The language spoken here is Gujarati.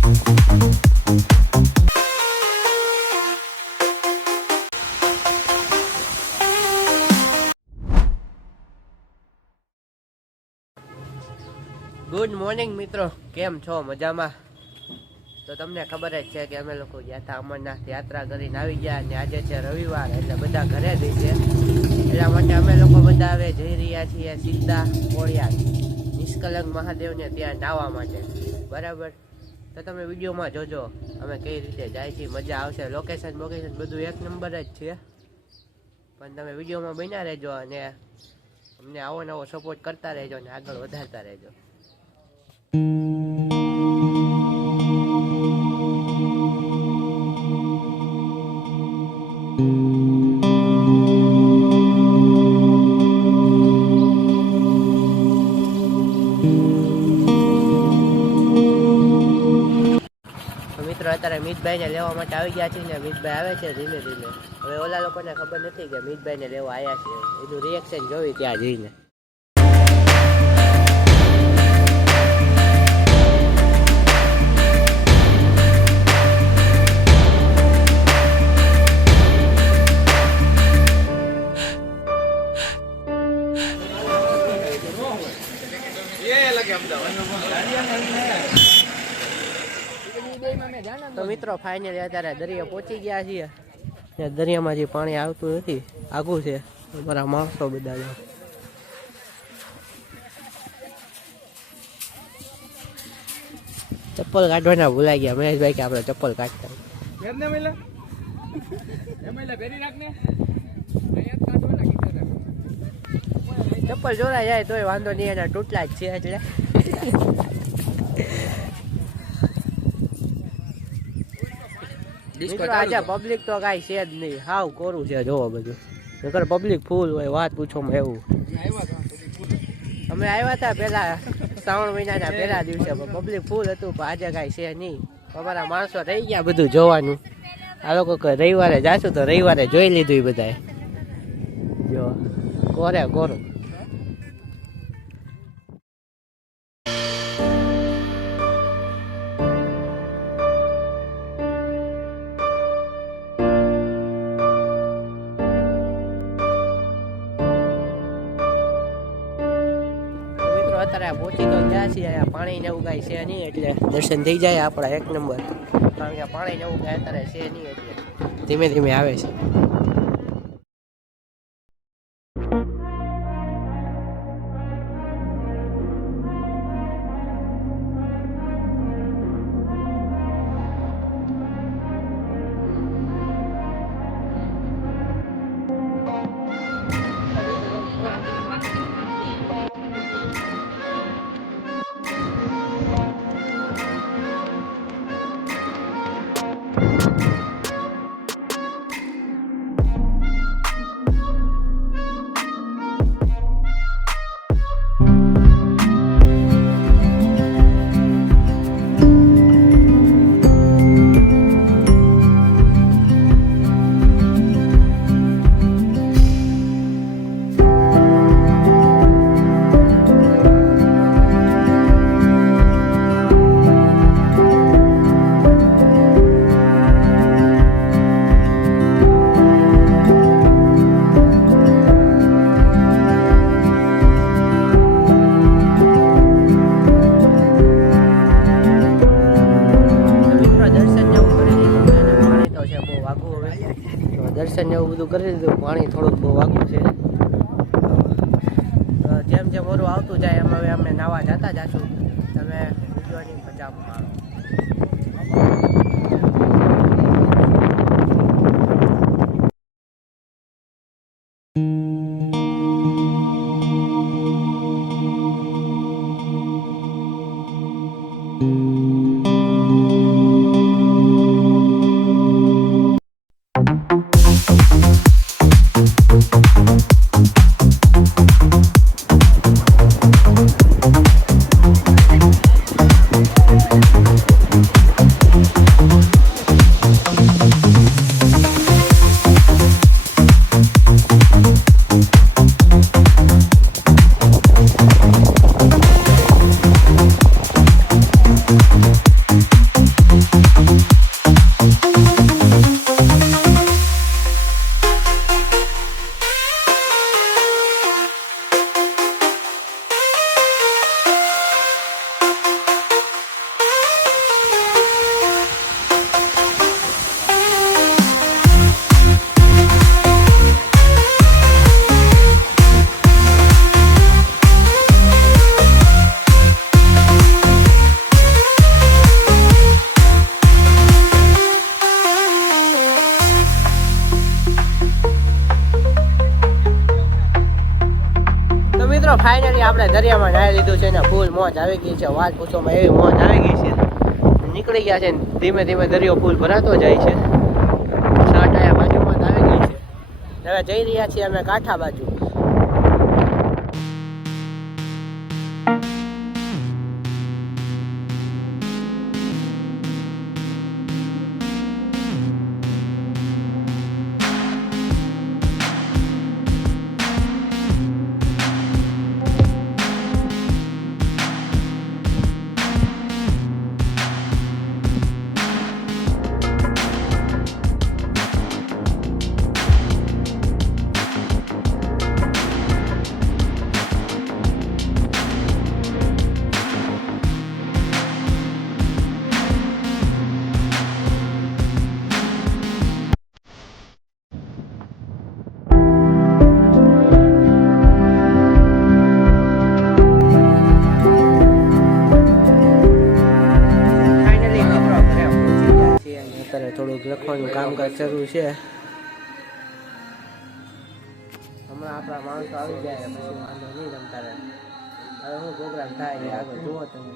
ગુડ મોર્નિંગ મિત્રો, કેમ છો? મજામાં? તો તમને ખબર જ છે કે અમે લોકો ગયા હતા અમરનાથ યાત્રા કરીને આવી ગયા અને આજે છે રવિવાર, એટલે બધા ઘરે જ છે. એટલા માટે અમે લોકો બધા હવે જઈ રહ્યા છીએ સીધા કોળિયાર નિષ્કલંક મહાદેવને ત્યાં નાહવા માટે. બરાબર, તો તમે વિડીયોમાં જોજો અમે કઈ રીતે જાય છીએ, મજા આવશે. લોકેશન બધું એક નંબર જ છે, પણ તમે વિડીયોમાં બન્યા રહેજો અને અમને આવો નવો સપોર્ટ કરતા રહેજો અને આગળ વધારતા રહેજો. મિત્રો અત્યારે મિતભાઈને લેવા માટે આવી ગયા છે ને મિતભાઈ આવે છે ધીમે ધીમે. હવે ઓલા લોકોને ખબર નથી કે મિતભાઈને લેવા આવ્યા છે, એનું રિએક્શન જોઈ ત્યાં જઈને. તો મિત્રો ફાઇનલી અત્યારે દરિયા પહોંચી ગયા છીએ. દરિયામાં જે પાણી આવતું નથી, આઘું છે. અમારા માણસો બધા ચપ્પલ કાઢવાના ભૂલાઈ ગયા. મહેશભાઈ કે આપણે ચપ્પલ કાઢતા ચપ્પલ જોડા જાય તોય વાંધો નહીં, એના તૂટલા જ છે. એટલે આજે પબ્લિક તો કાંઈ છે જ નહીં, હાવ કોરું છે. જોવો બધું નકર પબ્લિક ફૂલ હોય, વાત પૂછોમાં એવું. અમે આવ્યા હતા પેલા શ્રાવણ મહિનાના પહેલા દિવસે, પબ્લિક ફૂલ હતું, પણ આજે કાંઈ છે નહીં. અમારા માણસો રહી ગયા બધું જોવાનું. આ લોકો રવિવારે જાશું તો રવિવારે જોઈ લીધું બધાએ. જો કોરે કોરું. અત્યારે પહોંચી તો ગયા છીએ. પાણી ને એવું કાંઈ છે નહીં, એટલે દર્શન થઈ જાય આપણા એક નંબર. કારણ કે પાણી ને એવું કાંઈ અત્યારે છે નહીં, એટલે ધીમે ધીમે આવે છે. દર્શન એવું બધું કરી દીધું. પાણી થોડુંક બહુ વાગું છે. જેમ જેમ ઓરું આવતું જાય એમ હવે અમે નાવા જતા જશું. તમે વિડીયોની મજા માણો. ફાઇનલી આપણે દરિયામાં નાહી લીધું છે ને ફૂલ મોજ આવી ગઈ છે. વાત પૂછોમાં એવી મોજ આવી ગઈ છે. નીકળી ગયા છે ધીમે ધીમે દરિયો ફૂલ ભરાતો જાય છે. સાટાયા બાજુમાં આવી ગઈ છે. હવે જઈ રહ્યા છીએ અમે કાંઠા બાજુ. થોડુંક લખવાનું કામકાજ શરૂ છે. હમણાં આપણા માણસો આવી જાય પછી વાંધો નહીં રમતા રહે. હવે હું પ્રોગ્રામ થાય આગળ જુઓ તમે.